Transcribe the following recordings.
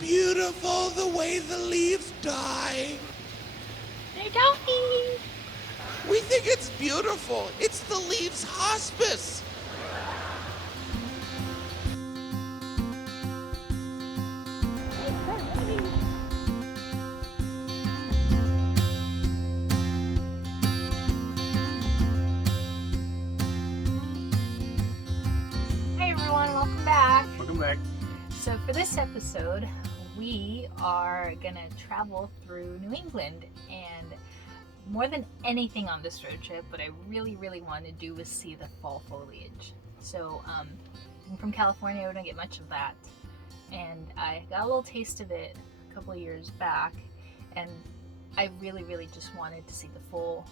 beautiful the way the leaves die. They're dying. We think it's beautiful. It's the leaves hospice. Hey everyone, welcome back. Welcome back. So for this episode, we are gonna travel through New England, and more than anything on this road trip, what I really want to do is see the fall foliage. So I'm from California, I don't get much of that, and I got a little taste of it a couple of years back, and I really just wanted to see the full.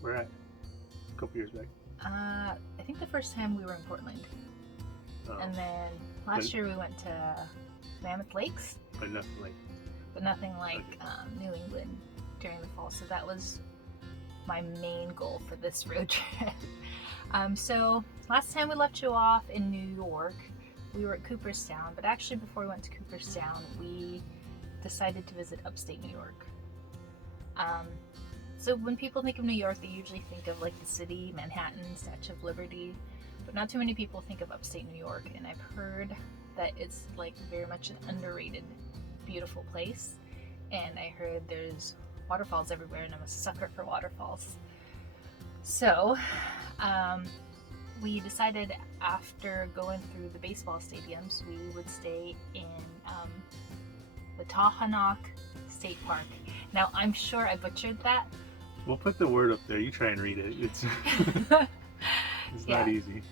We're at a couple years back. I think the first time we were in Portland, and then last year we went to Mammoth Lakes, But nothing like. but nothing like New England during the fall. So that was my main goal for this road trip. So last time we left you off in New York, we were at Cooperstown, but actually before we went to Cooperstown, we decided to visit upstate New York. So when people think of New York, they usually think of like the city, Manhattan, Statue of Liberty, but not too many people think of upstate New York, and I've heard that it's like very much an underrated, beautiful place, and I heard there's waterfalls everywhere, and I'm a sucker for waterfalls. So we decided after going through the baseball stadiums, we would stay in the Tahanock State Park. Now I'm sure I butchered that. We'll put the word up there. You try and read it. It's not easy.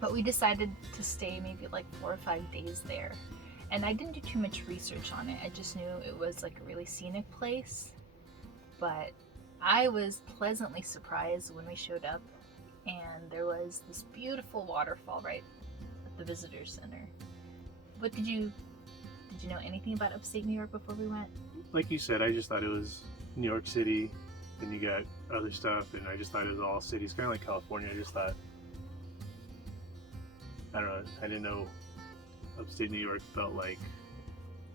But we decided to stay maybe like 4 or 5 days there. And I didn't do too much research on it. I just knew it was like a really scenic place. But I was pleasantly surprised when we showed up, and there was this beautiful waterfall right at the visitor center. What did you know anything about upstate New York before we went? Like you said, I just thought it was New York City, and you got other stuff, and I just thought it was all cities, kind of like California. I just thought, I don't know, I didn't know upstate New York felt like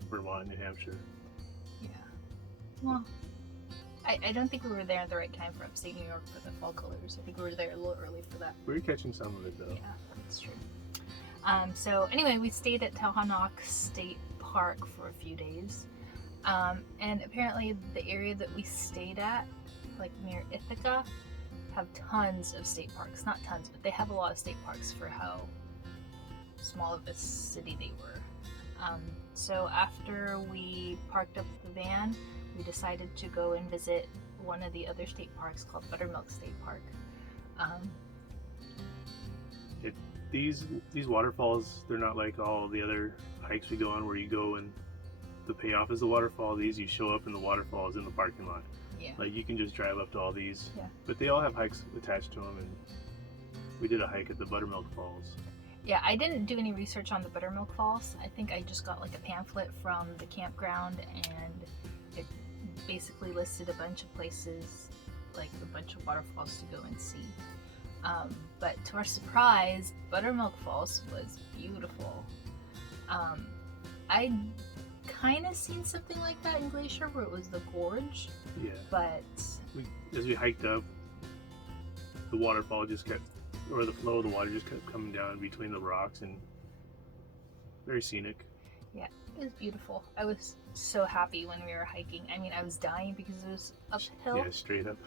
Vermont and New Hampshire. Yeah. Well, I don't think we were there at the right time for upstate New York for the fall colors. I think we were there a little early for that. We were catching some of it though. Yeah, that's true. So anyway, we stayed at Tahanock State Park for a few days. And apparently the area that we stayed at, like near Ithaca, have tons of state parks. Not tons, but they have a lot of state parks for how small of a city they were. So after we parked up the van, we decided to go and visit one of the other state parks called Buttermilk State Park. These waterfalls, they're not like all the other hikes we go on where you go and the payoff is the waterfall. These, you show up and the waterfall is in the parking lot. Yeah. Like you can just drive up to all these. Yeah. But they all have hikes attached to them, and we did a hike at the Buttermilk Falls. Yeah, I didn't do any research on the Buttermilk Falls. I think I just got like a pamphlet from the campground, and it basically listed a bunch of places, like a bunch of waterfalls to go and see. But to our surprise, Buttermilk Falls was beautiful. I kind of seen something like that in Glacier where it was the gorge. Yeah. But As we hiked up, the waterfall just kept, or the flow of the water just kept coming down between the rocks, and very scenic. yeah, it was beautiful. I was so happy when we were hiking. I mean, I was dying because it was uphill. Yeah, straight up.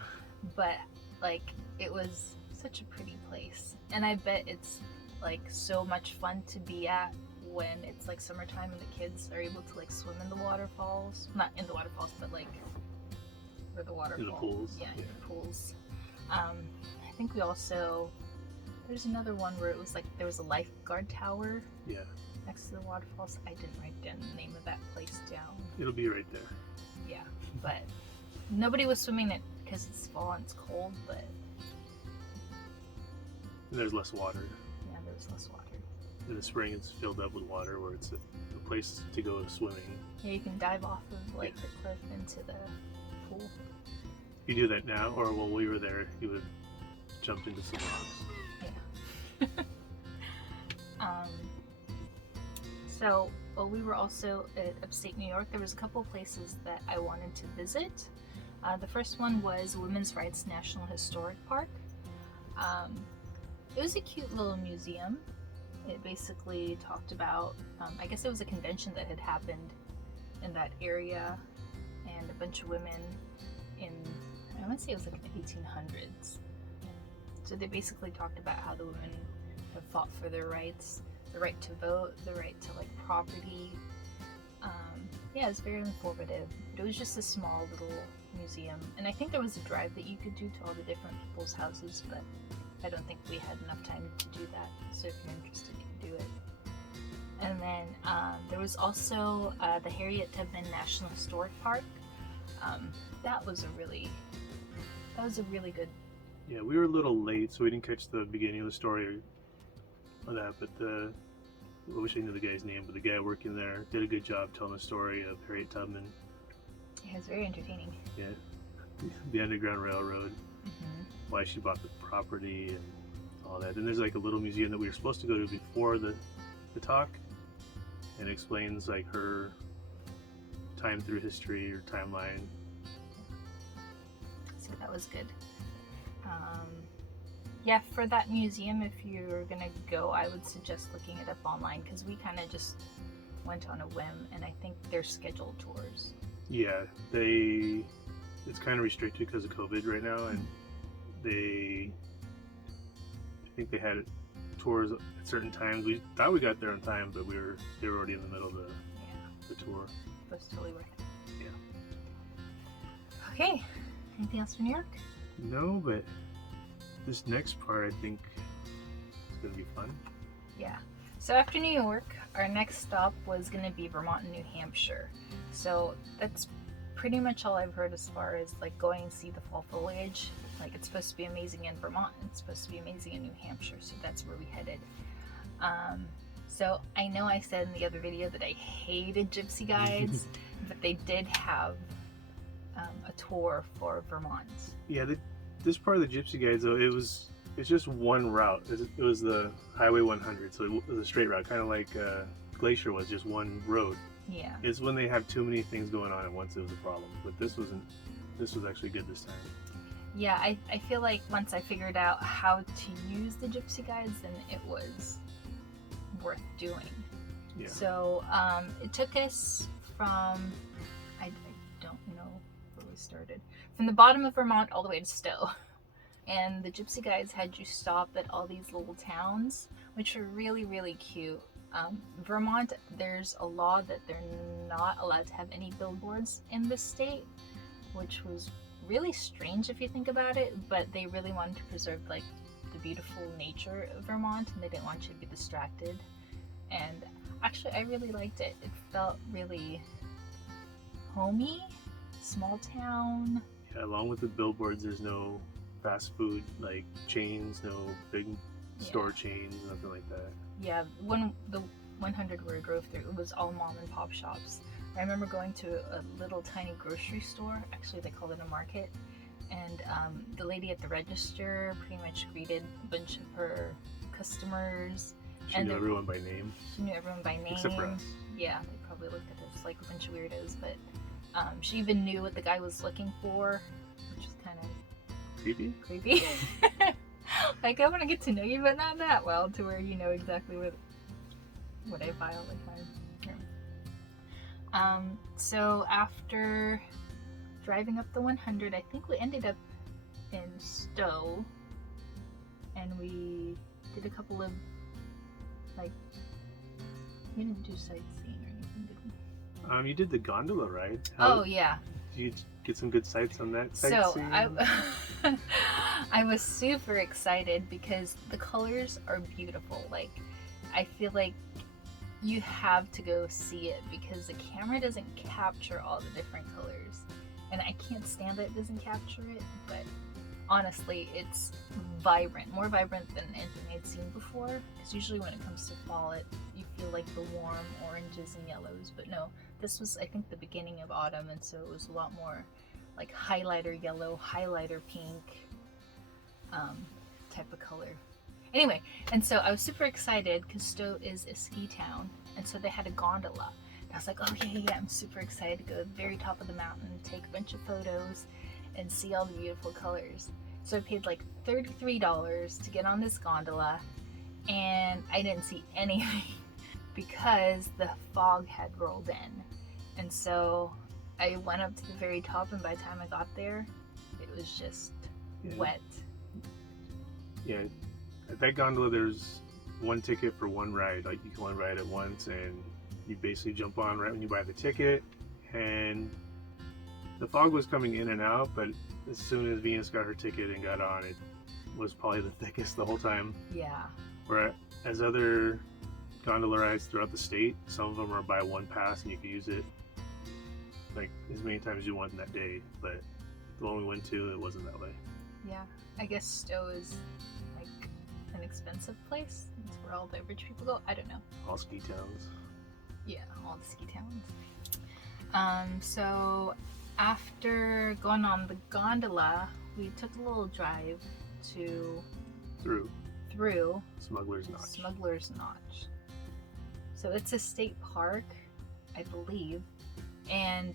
But like, it was such a pretty place, and I bet it's like so much fun to be at when it's like summertime and the kids are able to like swim in the waterfalls. Not in the waterfalls, but like where the waterfall. In the pools. Yeah, in the pools. I think we also, there's another one where it was like there was a lifeguard tower. Yeah. Next to the waterfalls. I didn't write down the name of that place down. It'll be right there. Yeah, but nobody was swimming it because it's fall and it's cold, but And there's less water. yeah, there was less water. In the spring, it's filled up with water where it's a place to go swimming. Yeah, you can dive off of like the cliff into the pool. If you do that now, or while we were there, you would jump into some rocks. Yeah. So while we were also at upstate New York, there was a couple of places that I wanted to visit. The first one was Women's Rights National Historic Park. It was a cute little museum. It basically talked about, I guess it was a convention that had happened in that area, and a bunch of women in, I want to say it was like in the 1800s. So they basically talked about how the women have fought for their rights, the right to vote, the right to like property. Yeah, it was very informative. But it was just a small little museum, and I think there was a drive that you could do to all the different people's houses, but I don't think we had enough time to do that. So if you're interested, you can do it. And then there was also the Harriet Tubman National Historic Park. That was a really good. Yeah, we were a little late, so we didn't catch the beginning of the story of that. But I wish I knew the guy's name, but the guy working there did a good job telling the story of Harriet Tubman. Yeah, it's very entertaining. Yeah, the Underground Railroad, Mm-hmm. why she bought the property and all that. And there's like a little museum that we were supposed to go to before the talk, and it explains like her time through history or timeline. So that was good. Yeah, for that museum, if you're gonna go, I would suggest looking it up online, because we kind of just went on a whim, and I think they're scheduled tours. Yeah, it's kind of restricted because of COVID right now, and I think they had tours at certain times. We thought we got there on time, but they were already in the middle of the tour. It was totally worth it. Yeah. Okay, anything else from New York? No, but this next part I think is going to be fun. Yeah. So after New York, our next stop was going to be Vermont and New Hampshire. So that's pretty much all I've heard as far as like going and see the fall foliage. Like, it's supposed to be amazing in Vermont, and it's supposed to be amazing in New Hampshire, so that's where we headed. So I know I said in the other video that I hated gypsy guides, but they did have a tour for Vermont. Yeah, this part of the gypsy guides though, it's just one route. It was the Highway 100, so it was a straight route, kind of like Glacier was just one road. Yeah. It's when they have too many things going on at once it was a problem, but this was actually good this time. Yeah, I feel like once I figured out how to use the gypsy guides, then it was worth doing. Yeah. So it took us from, I don't know where we started, from the bottom of Vermont all the way to Stowe. And the gypsy guides had you stop at all these little towns, which are really, really cute. Vermont, there's a law that they're not allowed to have any billboards in this state, which was really strange if you think about it, but they really wanted to preserve like the beautiful nature of Vermont, and they didn't want you to be distracted. And actually I really liked it. It felt really homey, small town. Yeah, along with the billboards, there's no fast food like chains, no big store chains, nothing like that. Yeah, the 100 where I drove through, it was all mom and pop shops. I remember going to a little tiny grocery store, actually they called it a market, and the lady at the register pretty much greeted a bunch of her customers. She knew everyone by name. She knew everyone by name. Except for us. Yeah, they probably looked at us like a bunch of weirdos, but she even knew what the guy was looking for, which was kind of creepy. Like, I want to get to know you, but not that well, to where you know exactly what I buy all the time. So after driving up the 100, I think we ended up in Stowe, and we did a couple of, like, we didn't do sightseeing or anything, did we? You did the gondola ride. Yeah. Did you get some good sights on that So sightseeing? I was super excited because the colors are beautiful. Like, I feel like you have to go see it because the camera doesn't capture all the different colors, and I can't stand that it doesn't capture it, but honestly it's vibrant, more vibrant than anything I'd seen before, because usually when it comes to fall you feel like the warm oranges and yellows, but no, this was I think the beginning of autumn, and so it was a lot more like highlighter yellow, highlighter pink type of color. Anyway, and so I was super excited because Stowe is a ski town, and so they had a gondola. And I was like, oh yeah, I'm super excited to go to the very top of the mountain, take a bunch of photos, and see all the beautiful colors. So I paid like $33 to get on this gondola, and I didn't see anything because the fog had rolled in. And so I went up to the very top, and by the time I got there, it was just wet. Yeah, at that gondola, there's one ticket for one ride. Like, you can only ride it once, and you basically jump on right when you buy the ticket. And the fog was coming in and out, but as soon as Venus got her ticket and got on, it was probably the thickest the whole time. Yeah. Whereas other gondola rides throughout the state, some of them are by one pass, and you can use it like as many times as you want in that day. But the one we went to, it wasn't that way. Yeah, I guess Stowe is like an expensive place. It's where all the rich people go. I don't know. All ski towns. Yeah, all the ski towns. So after going on the gondola, we took a little drive through Smuggler's Notch. Smuggler's Notch. So it's a state park, I believe, and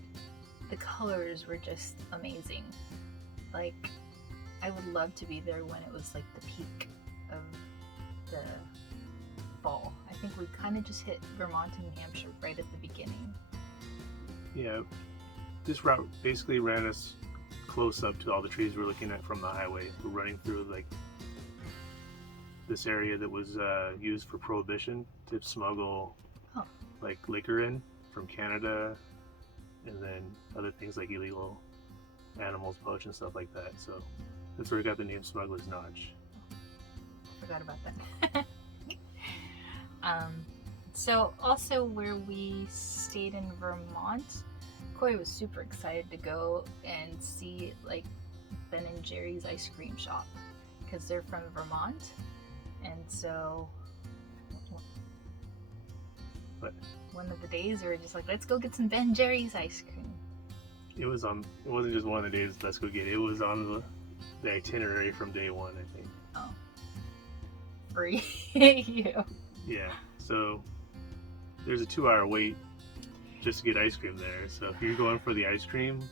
the colors were just amazing. Like, I would love to be there when it was like the peak of the fall. I think we kind of just hit Vermont and New Hampshire right at the beginning. Yeah, this route basically ran us close up to all the trees we're looking at from the highway. We're running through like this area that was used for prohibition to smuggle like liquor in from Canada, and then other things like illegal animals poach and stuff like that. So that's where we got the name Smuggler's Notch. Forgot about that. So also where we stayed in Vermont, Kory was super excited to go and see like Ben and Jerry's ice cream shop because they're from Vermont, and so one of the days we were just like, let's go get some Ben and Jerry's ice cream. It wasn't just one of the days let's go get it. It was on the itinerary from day one, I think. Oh, for you. Yeah, so there's a 2-hour wait just to get ice cream there. So if you're going for the ice cream,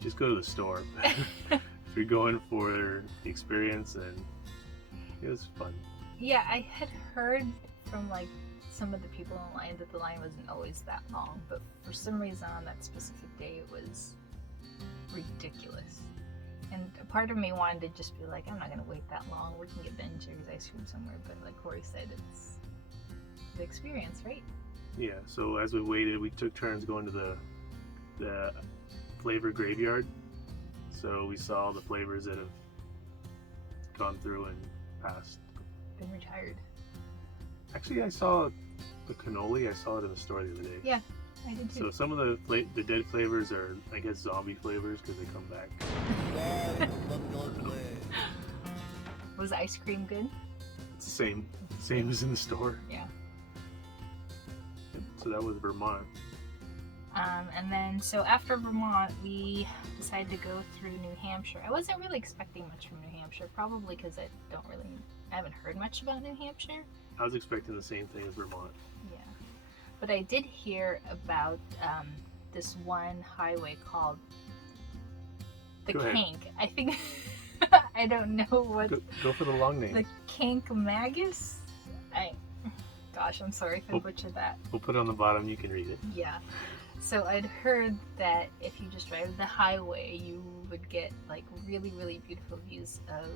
just go to the store. If you're going for the experience, and it was fun. Yeah, I had heard from like some of the people in line that the line wasn't always that long, but for some reason on that specific day it was ridiculous. And a part of me wanted to just be like, I'm not gonna wait that long. We can get Ben and Jerry's ice cream somewhere. But like Kory said, it's the experience, right? Yeah. So as we waited, we took turns going to the flavor graveyard. So we saw the flavors that have gone through and passed. Been retired. Actually, I saw the cannoli. I saw it in the store the other day. Yeah, I did too. So some of the dead flavors are, I guess, zombie flavors because they come back. Was the ice cream good? It's the same as in the store. Yeah. So that was Vermont. And then, so after Vermont, we decided to go through New Hampshire. I wasn't really expecting much from New Hampshire, probably because I haven't heard much about New Hampshire. I was expecting the same thing as Vermont. Yeah. But I did hear about this one highway called the Kank. I think, I don't know what. Go for the long name. The Kankamagus? Gosh, I'm sorry if I butchered that. We'll put it on the bottom, you can read it. Yeah. So I'd heard that if you just drive the highway, you would get like really, really beautiful views of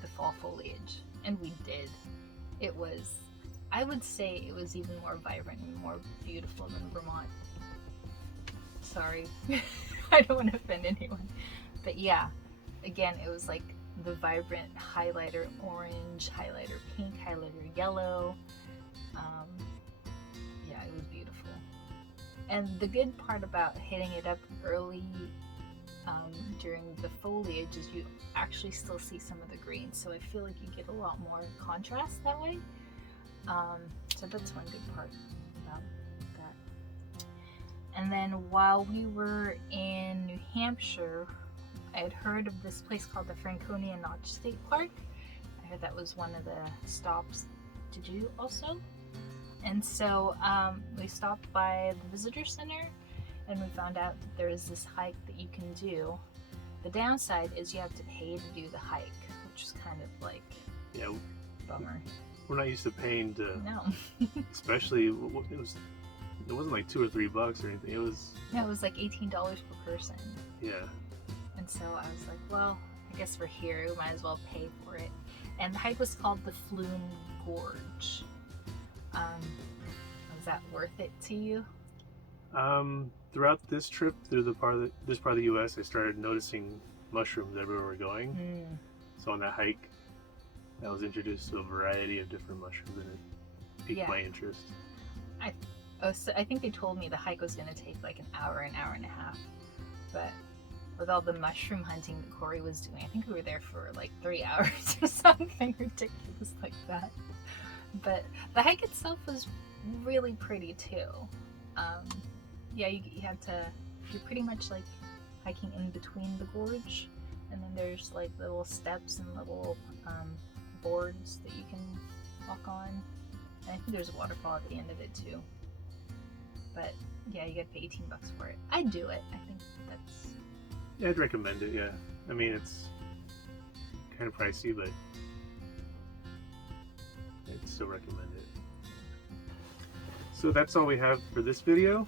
the fall foliage. And we did. It was, I would say it was even more vibrant and more beautiful than Vermont. Sorry. I don't want to offend anyone. But yeah, again, it was like the vibrant highlighter orange, highlighter pink, highlighter yellow. Yeah, it was beautiful. And the good part about hitting it up early during the foliage is you actually still see some of the green, so I feel like you get a lot more contrast that way. So that's one good part about that. And then while we were in New Hampshire, I had heard of this place called the Franconia Notch State Park. I heard that was one of the stops to do also. And so we stopped by the visitor center and we found out that there is this hike that you can do. The downside is you have to pay to do the hike, which is kind of like Yeah, bummer. we're not used to paying to, No. especially it wasn't like $2 or $3 or anything. It was No, it was like $18 per person. yeah. And so I was like, well, I guess we're here, we might as well pay for it. And the hike was called the Flume Gorge. Was that worth it to you? Throughout this trip through this part of the U.S., I started noticing mushrooms everywhere we're going. So on that hike, I was introduced to a variety of different mushrooms, and it piqued my interest. So I think they told me the hike was going to take like an hour and a half. But with all the mushroom hunting that Kory was doing, I think we were there for like 3 hours or something ridiculous like that. But the hike itself was really pretty too. Yeah, you're pretty much like hiking in between the gorge, and then there's like little steps and little boards that you can walk on. And I think there's a waterfall at the end of it too. But yeah, you gotta pay $18 for it. I'd do it. I think that's... Yeah, I'd recommend it, yeah. I mean, it's kind of pricey, but I'd still recommend it. So that's all we have for this video.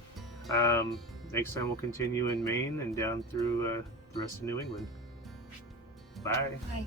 Next time we'll continue in Maine and down through the rest of New England. Bye. Bye.